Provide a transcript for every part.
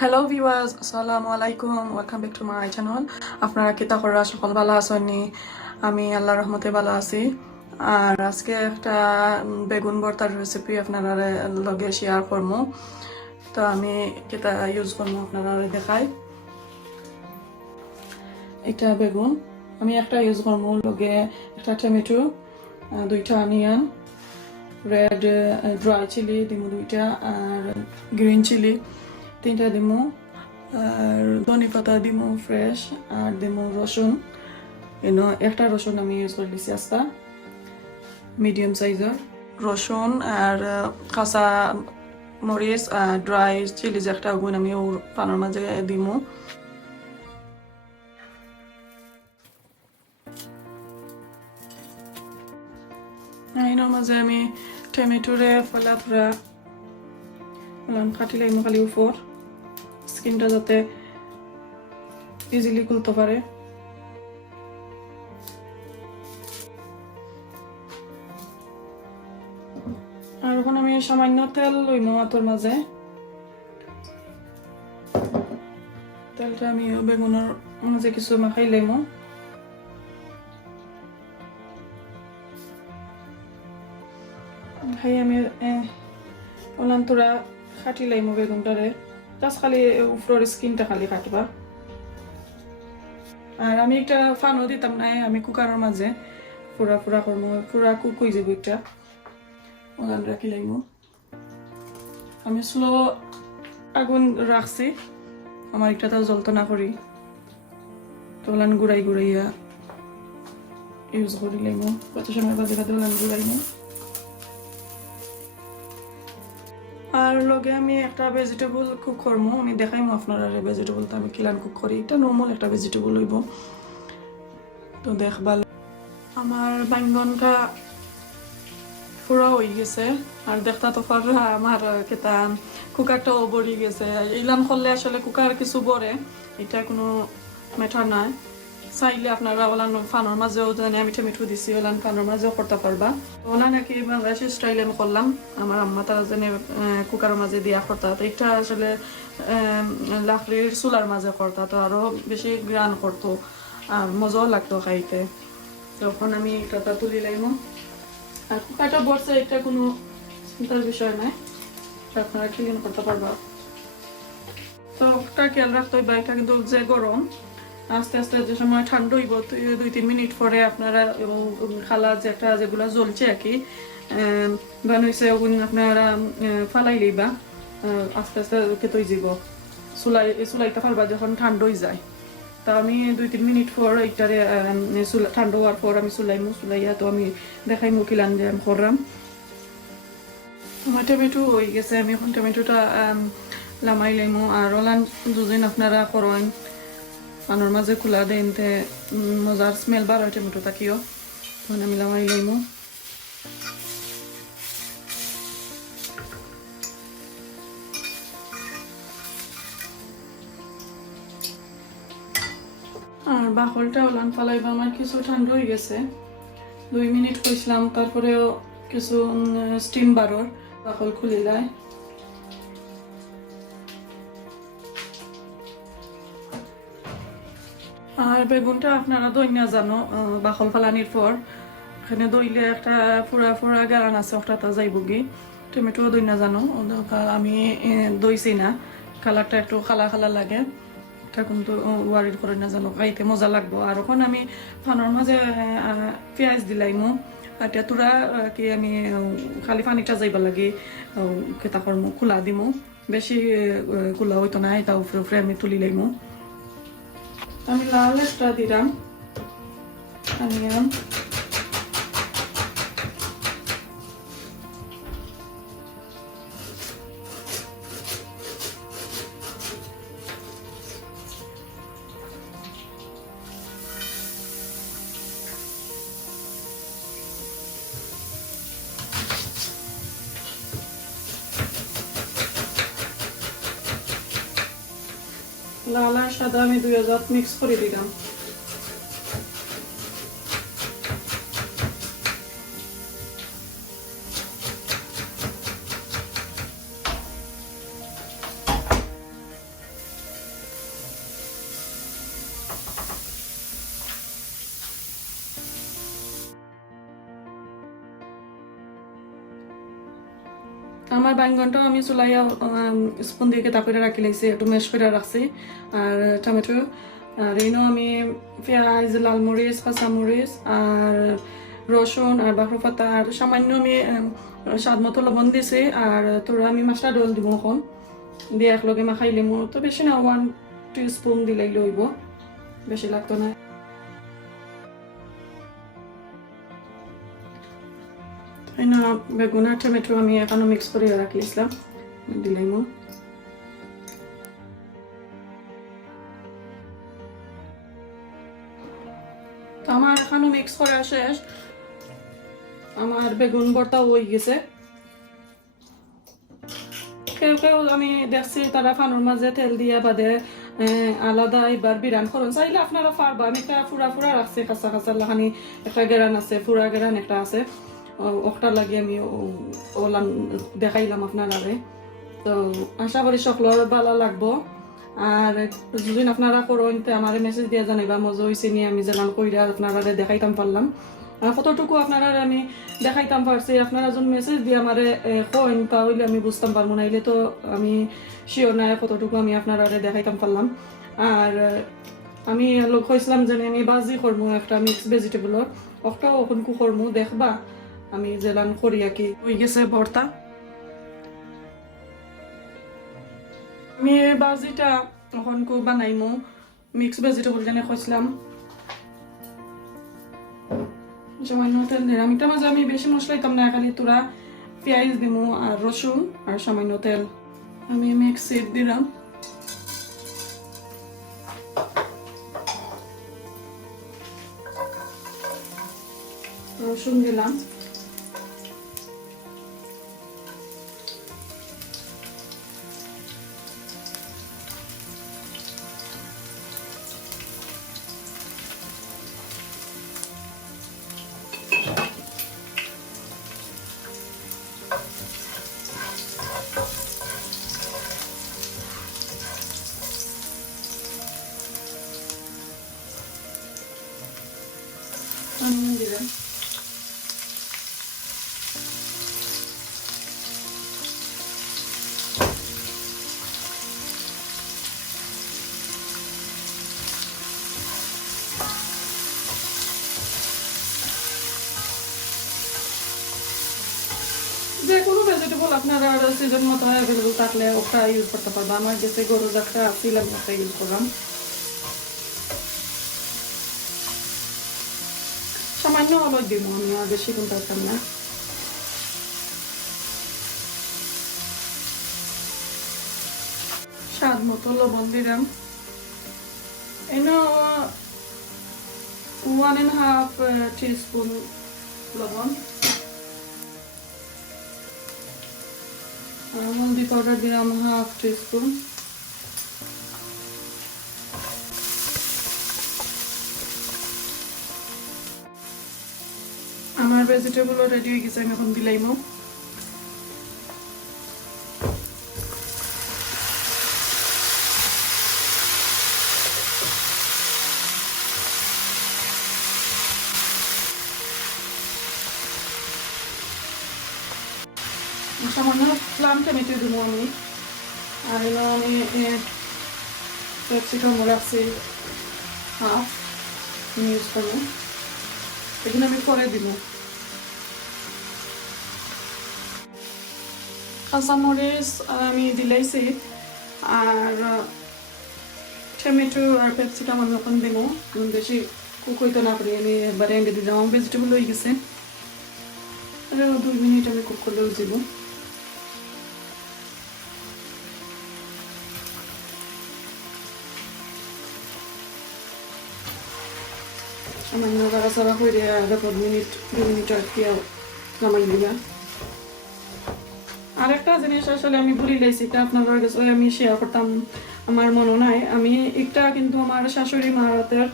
Hello viewers, আসসালামু আলাইকুম। Welcome back to my channel. আপনারা কিতা করা সকল ভালো আছেননি? আমি আল্লাহর রহমতে ভালো আছি। আর আজকে একটা বেগুন ভর্তার রেসিপি আপনারা লগে শেয়ার করবো। তো আমি কিতা ইউজ করবো আপনারা দেখাই। এটা বেগুন আমি একটা ইউজ করবো, লগে একটা টমেটো, দুইটা অনিয়ন, রেড ড্রাই চিলি দিমু দুইটা, আর গ্রিন চিলি তিনটা দিমু, আর ধনে পাতা দিমু ফ্রেশ, আর দিমু রসুন। একটা রসুন আমি ইউজ করে দিছি আস্তা মিডিয়াম সাইজের রসুন, আর কাঁচা মরিচ আর ড্রাই চিলি যে একটা গুণ আমি ওর পানের মাঝে দিমু। এর মাঝে আমি টমেটোরে ফলা থোড়া কাটি লাইমু খালি উপর, স্কিনটা যাতে ইজিলি খুলতে পারে। আর এখন আমি সামান্য তেল লইমু হাতের মাঝে। তেলটা আমি বেগুনের মাঝে কিছু মাখাই লাইমু। খাই আমি তোরা খাটি লাইমু বেগুনটারে, জাস্ট খালি উপরের স্কিনটা খালি কাটবা। আর আমি একটা ফানও দিতাম না, আমি কুকারের মাঝে পুরা পুরা করবো, পুরা কুক হয়ে যাবো। একটা ওখান রাখি লাইমু। আমি স্লো আগুন রাখছি, আমার একটা তাও জ্বলতো না করি, তো ওলান গুড়াই গুড়াইয়া ইউজ করি লাইমু। কত সময় বাজে কাতে ওলান গুড়াইমু। আর লগে আমি একটা ভেজিটেবল কুক করবো, আমি দেখাইমু আপনারা ভেজিটেবলটা আমি কিলান কুক করি। এটা নর্মাল একটা ভেজিটেবল হইব, তো দেখবা। আমার বাইঙ্গনটা পুরো হয়ে গেছে, আর দেখতা তো আমার কেতা কুকারটাও বড়ি গেছে। ইলান করলে আসলে কুকার কিছু বড়ে, এটা কোনো ম্যাটার নয়। চাইলে আপনারা ওলান ফানোর মাঝেও জানি আমি টমেটো দিছি, ওলান ফানোর মাঝেও করতে পারবা। ওলা নাকি বাংলাদেশের স্টাইলে আমি করলাম, আমার আম্মা তারা জানে কুকারের মাঝে দিয়া করতা। তো এটা আসলে লাকড়ির চুলার মাঝে করতা, তো আরো বেশি গ্রান করতো আর মজাও লাগতো খাইতে। তখন আমি এটা তুলি লাইমো। আর কুকারটা বসছে, এটা কোনো চিন্তার বিষয় নাই, আপনারা ক্লিন করতে পারবা। তো ওটা খেয়াল রাখতে হইবা, এটা কিন্তু যে গরম, আস্তে আস্তে যে সময় ঠান্ডা হইব 2-3 মিনিট পরে আপনারা খালা যেটা যেগুলা জ্বলছে আর কি বানাইছে ওগুলো আপনারা ফালাই লইবা। আস্তে আস্তে খেতে যাব চুলাইটা ফালবা যখন ঠান্ডা হয়ে যায়। তা আমি 2-3 মিনিট পর এইটারে ঠান্ডা হওয়ার পর আমি চুলাইয়া তো আমি দেখাইমু কিলান যে আমি করলাম। আমার টমেটো হয়ে গেছে, আমি এখন টমেটোটা লামাই লাইমু। আর ওলান দুদিন আপনারা করেন পানোর মাঝে খোলা দেন, তে মজার স্মেল বার হয় টমেটো তাকিও। তখন আমি লামাই লাইমু। আর বাকলটা ওলান ফালাইবা আমার কিছু ঠান্ডা হয়ে গেছে, 2 মিনিট কইছিলাম, তারপরেও কিছু স্টিম বারোর বাকল খুলে দেয়। আর বেগুনটা আপনারা দইনা জানো, বাকল ফালানির পর এখানে দইলে একটা ফুরা ফুরা গারান আছে, ওটা যাইব গি। টমেটো দইনা জানো, আমি দইছি না, কালারটা একটু খালা খালা লাগে, এটা কিন্তু ওয়ারির করে না জানো, খাইতে মজা লাগবো। আর ওখানে আমি ফানোর মাঝে পেঁয়াজ দিলাইমু, এটা তোরা কি আমি খালি পানিটা যাইবা লাগে কেতা করমু, খোলা দিমু, বেশি খোলা হইতো না, এটা উপরে উপরে আমি তুলি লাইমু। আমি লাল একটা দিলাম অনিয়ন, লাল আর সাদা আমি 2 মিক্স করে দিলাম। আমার বাইঙ্গনটাও আমি চুলাইয়া স্পুন দিয়ে কেতা করে রাখি লাগছি, একটু ম্যাশ করে রাখছি। আর টমেটো, আর এইনো আমি পেঁয়াজ, লাল মরিচ, কাঁচামরিচ আর রসুন আর বাকর পাতা আর সামান্য আমি স্বাদ মতো লবণ দিছি। আর তোরা আমি মাছটা ডল দিব এখন দিয়ে একলগে মাখাই লিমু। তো বেশি না, 1 স্পুন দিলেই লইব, বেশি লাগতো না। তাই না, বেগুন আর টমেটো আমি এখনো মিক্স করে রাখলাম, দিলাইমু। তো আমার এখনো মিক্স করা শেষ, আমার বেগুন ভর্তা হয়ে গেছে। কেউ কেউ আমি দেখছি তারা ফানুর মাঝে তেল দিয়ে বাদে আলাদা এবার বিরান করুন, চাইলে আপনারা পারবা। আমি একটা ফুরা ফুরা রাখছি, কাঁচা কাঁচা লাখানি একটা গেরান আছে, ফুরা গেরান একটা আছে, ওটা লাগে আমি ওলাম দেখাইলাম আপনারা। তো আশা করি সকলের ভালো লাগবো। আর যদি আপনারা করেন তো আমার মেসেজ দিয়ে জানাইবা, মজা হয়েছে নিয়ে আমি যেলাম কইরা আপনারা দেখাইতাম পারলাম। কতটুকু আপনারা আমি দেখাইতাম পারছি, আপনারা যখন মেসেজ দিয়ে আমার কইন তাহলে আমি বুঝতাম পারবো, নাইলে তো আমি শিওর নাই কতটুকু আমি আপনারা দেখাইতাম পারলাম। আর আমি লোক হয়েছিলাম যে আমি বাজি করবো একটা মিক্স ভেজিটেবলর, ওটাও এখন কু করবো দেখবা আমি যেলাম করি আর কি। হয়ে গেছে ভর্তা। আমি বাজিটা তখন কু বানাইমু মিক্স ভেজিটেবল যেন খুঁজলাম। সামান্য তেল দিলাম, এটা মাঝে আমি বেশি মশলা দিতাম না, খালি তোরা পেঁয়াজ দিমু আর রসুন আর সামান্য তেল আমি মিক্সি দিলাম। রসুন দিলাম, অনিয়ন দিলাম, যে কোনো ভেজিটেবল আপনারা সিজন মতো অ্যাভেলেবল থাকলে ওটা ইউজ করতে পারবো। আমার গেছে গরু একটা ছিল, আমি ওটা ইউজ করলাম। সামান্য হলুদ দিব আমি, আর বেশি কিন্তু পারতাম না। স্বাদ মতো লবণ দিলাম, এনো 1.5 টিস্পুন লবণ। হলদি পাউডার দিলাম 1/2 টিস্পুন। আমার ভেজিটেবল রেডি হয়ে গেছে, আমি এখন দিলাইমু। সামান্য প্লাম টমেটো দিব আমি, আর আমি ক্যাপসিকাম রাখছি হাফ ইউজ করবো, এখানে আমি পরে দিব। কাঁচামরিচ আমি দিলাইছি, আর টমেটো আর ক্যাপসিকাম আমি ওখানে দেবো। বেশি কুক হইতে না পারি, আমি একবারে এনে দিলাম। আমার ভেজিটেবল হয়ে গেছে, 2 মিনিট আমি কুক করলেও দিব। সামান্য নাড়াচাড়া করে 1 মিনিট 2 মিনিট আর কি নামাই দিবা। আরেকটা জিনিস আসলে আমি ভুলে গেছি, এটা আপনাদের কাছে আমি শেয়ার করতাম, আমার মনে নাই। আমি একটা কিন্তু আমার শাশুড়ি মার হাতের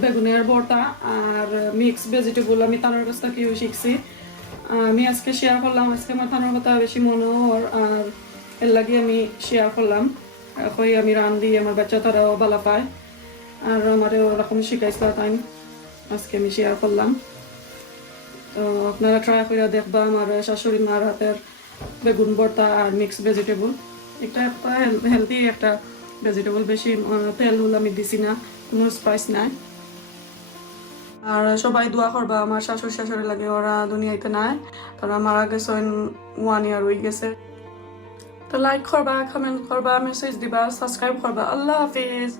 বেগুনের ভর্তা আর মিক্স ভেজিটেবল আমি তানোর কাছ থেকেও শিখছি, আমি আজকে শেয়ার করলাম। আজকে আমার তানোর কথা বেশি মনোহর, আর এর লাগে আমি শেয়ার করলাম। এখন আমি রান্ধি, আমার বাচ্চা তারাও ভালো পায়, আর আমারও ওরকম শিখাইছিল তাই আজকে আমি শেয়ার করলাম। তো আপনারা ট্রাই করে দেখবা আমার শাশুড়ি মার হাতের বেগুন ভর্তা আর মিক্স ভেজিটেবল। এটা একটা হেলদি একটা ভেজিটেবল, বেশি তেল আমি দিছি না, কোনো স্পাইস নাই। আর সবাই দোয়া করবা আমার শাশুড়ি শাশুড়ি লাগে, ওরা দুনিয়াতে নাই, তারা মারা গেছে 1 ইয়ার হয়ে গেছে। তো লাইক করবা, কমেন্ট করবা, মেসেজ দিবা, সাবস্ক্রাইব করবা। আল্লাহ হাফিজ।